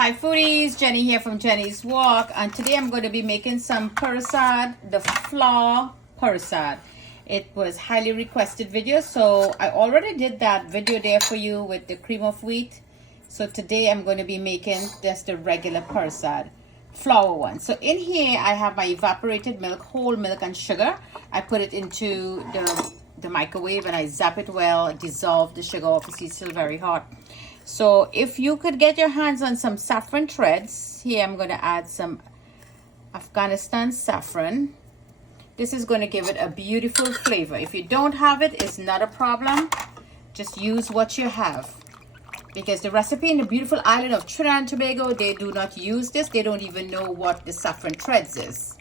Hi foodies, Jenny here from Jenny's Walk, and today I'm going to be making some Parsad, the flour Parsad. It was highly requested video, so I already did that video there for you with the cream of wheat. So today I'm going to be making just the regular Parsad flour one. So in here I have my evaporated milk, whole milk and sugar. I put it into the microwave and I zap it well, dissolve the sugar, obviously it's still very hot. So if you could get your hands on some saffron threads, here I'm going to add some Afghanistan saffron. This is going to give it a beautiful flavor. If you don't have it, it's not a problem. Just use what you have. Because the recipe in the beautiful island of Trinidad and Tobago, they do not use this. They don't even know what the saffron threads is.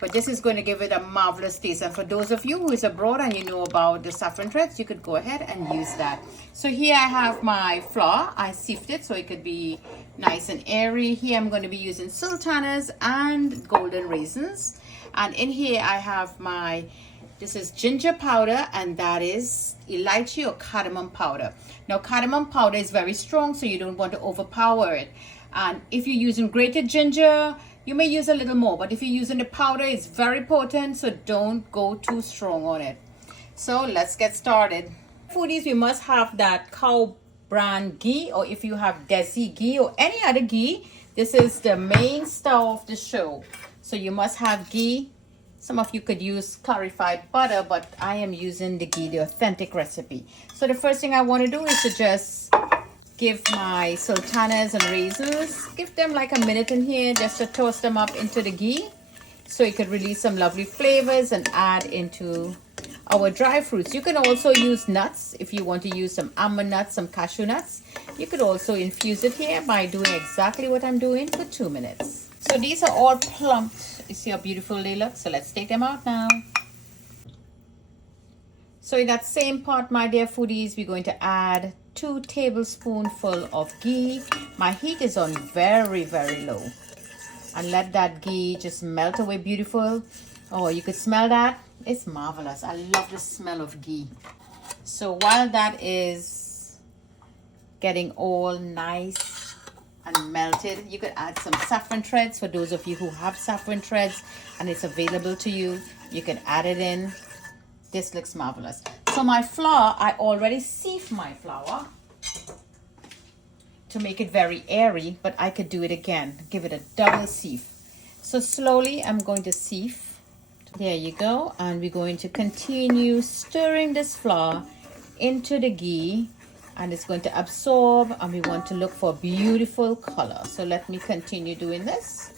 But this is going to give it a marvelous taste. And for those of you who is abroad and you know about the saffron threads, you could go ahead and use that. So here I have my flour. I sieved it so it could be nice and airy. Here I'm going to be using sultanas and golden raisins. And in here I have this is ginger powder, and that is elaichi or cardamom powder. Now cardamom powder is very strong, so you don't want to overpower it. And if you're using grated ginger, you may use a little more, but if you're using the powder, it's very potent, so don't go too strong on it. So let's get started. Foodies, we must have that cow brand ghee, or if you have desi ghee or any other ghee, this is the main star of the show. So you must have ghee. Some of you could use clarified butter, but I am using the ghee, the authentic recipe. So the first thing I want to do is to just give my sultanas and raisins, give them like a minute in here just to toast them up into the ghee so it could release some lovely flavors and add into our dry fruits. You can also use nuts if you want to use some almond nuts, some cashew nuts. You could also infuse it here by doing exactly what I'm doing for 2 minutes. So these are all plumped. You see how beautiful they look? So let's take them out now. So in that same pot, my dear foodies, we're going to add 2 tablespoonfuls of ghee. My heat is on very, very low. And let that ghee just melt away beautiful. Oh, you could smell that? It's marvelous. I love the smell of ghee. So while that is getting all nice and melted, you could add some saffron threads. For those of you who have saffron threads and it's available to you, you can add it in. This looks marvelous. So my flour, I already sieved my flour to make it very airy, but I could do it again. Give it a double sieve. So slowly I'm going to sieve. There you go. And we're going to continue stirring this flour into the ghee, and it's going to absorb, and we want to look for a beautiful color. So let me continue doing this.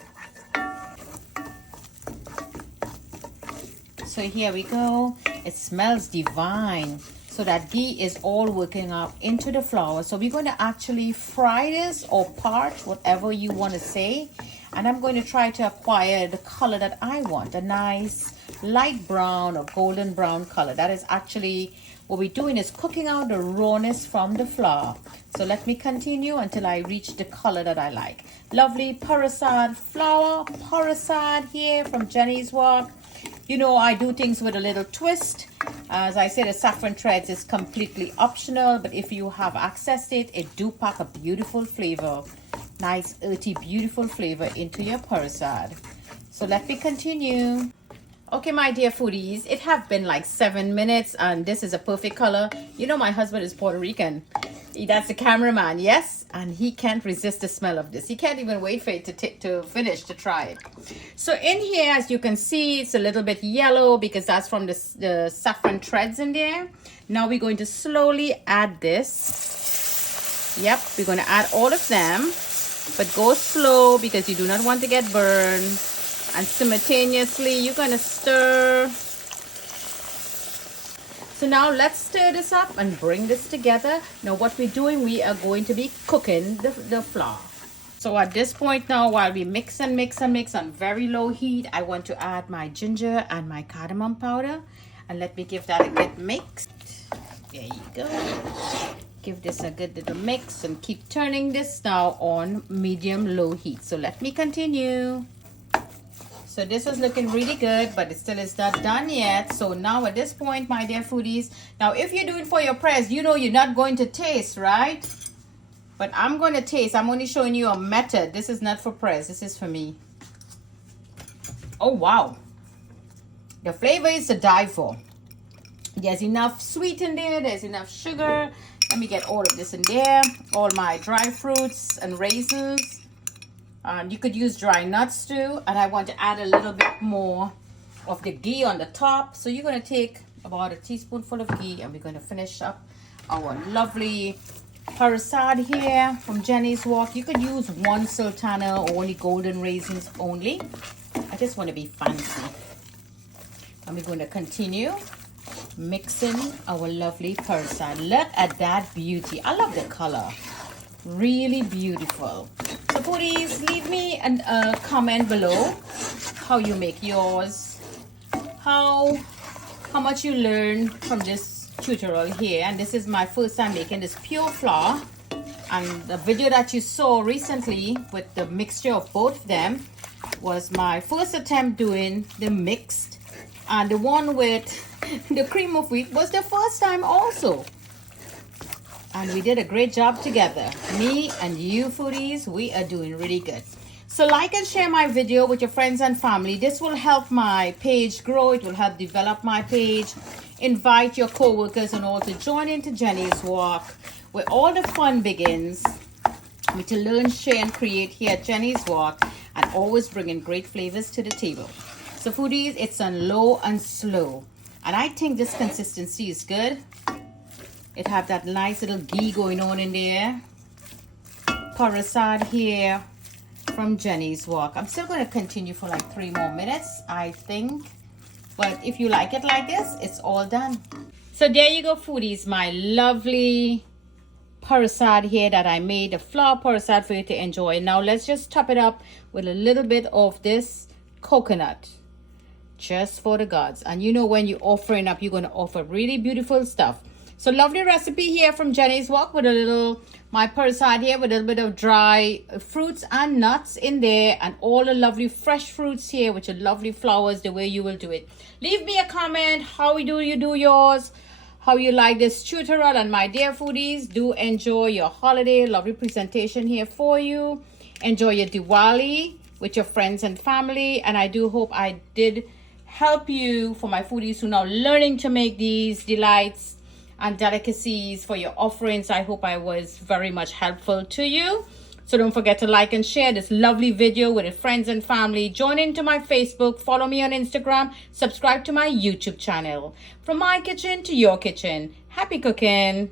So here we go. It smells divine. So that ghee is all working up into the flour. So we're going to actually fry this or parch, whatever you want to say. And I'm going to try to acquire the color that I want, a nice light brown or golden brown color. That is actually what we're doing, is cooking out the rawness from the flour. So let me continue until I reach the color that I like. Lovely Parsad flour, Parsad here from Jenny's Walk. You know, I do things with a little twist. As I said, the saffron threads is completely optional, but if you have access to it, it do pack a beautiful flavor. Nice, earthy, beautiful flavor into your Parsad. So let me continue. Okay, my dear foodies, it have been like 7 minutes and this is a perfect color. You know, my husband is Puerto Rican. That's the cameraman, yes, and he can't resist the smell of this. He can't even wait for it to finish to try it. So in here, as you can see, it's a little bit yellow because that's from the saffron threads in there. Now we're going to slowly add this. Yep, we're going to add all of them, but go slow because you do not want to get burned. And simultaneously, you're going to stir. So now let's stir this up and bring this together. Now what we're doing, we are going to be cooking the flour. So at this point now, while we mix and mix and mix on very low heat, I want to add my ginger and my cardamom powder. And let me give that a good mix. There you go. Give this a good little mix and keep turning this now on medium-low heat. So let me continue. So this is looking really good, but it still is not done yet. So now at this point, my dear foodies, now if you're doing for your press, you know you're not going to taste, right? But I'm going to taste. I'm only showing you a method. This is not for press. This is for me. Oh, wow. The flavor is to die for. There's enough sweet in there. There's enough sugar. Let me get all of this in there. All my dry fruits and raisins. You could use dry nuts too. And I want to add a little bit more of the ghee on the top. So you're going to take about a teaspoonful of ghee, and we're going to finish up our lovely Parsad here from Jenny's Walk. You could use one sultana or only golden raisins only. I just want to be fancy. And we're going to continue mixing our lovely Parsad. Look at that beauty. I love the color. Really beautiful. So foodies, leave me a comment below how you make yours, how much you learn from this tutorial here. And this is my first time making this pure flour, and the video that you saw recently with the mixture of both of them was my first attempt doing the mixed, and the one with the cream of wheat was the first time also. And we did a great job together. Me and you foodies, we are doing really good. So like and share my video with your friends and family. This will help my page grow. It will help develop my page. Invite your co-workers and all to join into Jenny's Walk, where all the fun begins. We to learn, share, and create here at Jenny's Walk, and always bringing great flavors to the table. So foodies, it's on low and slow. And I think this consistency is good. It have that nice little ghee going on in there. Parsad here from Jenny's Walk. I'm still going to continue for like 3 more minutes, I think. But if you like it like this, it's all done. So there you go, foodies. My lovely Parsad here that I made. The flour Parsad for you to enjoy. Now let's just top it up with a little bit of this coconut. Just for the gods. And you know, when you're offering up, you're going to offer really beautiful stuff. So lovely recipe here from Jenny's Walk with a little, my Parsad here with a little bit of dry fruits and nuts in there, and all the lovely fresh fruits here with your lovely flowers, the way you will do it. Leave me a comment. How do you do yours? How you like this tutorial? And my dear foodies, do enjoy your holiday. Lovely presentation here for you. Enjoy your Diwali with your friends and family. And I do hope I did help you, for my foodies who are now learning to make these delights and delicacies for your offerings. I hope I was very much helpful to you. So don't forget to like and share this lovely video with your friends and family. Join into my Facebook, follow me on Instagram, subscribe to my YouTube channel. From my kitchen to your kitchen, happy cooking.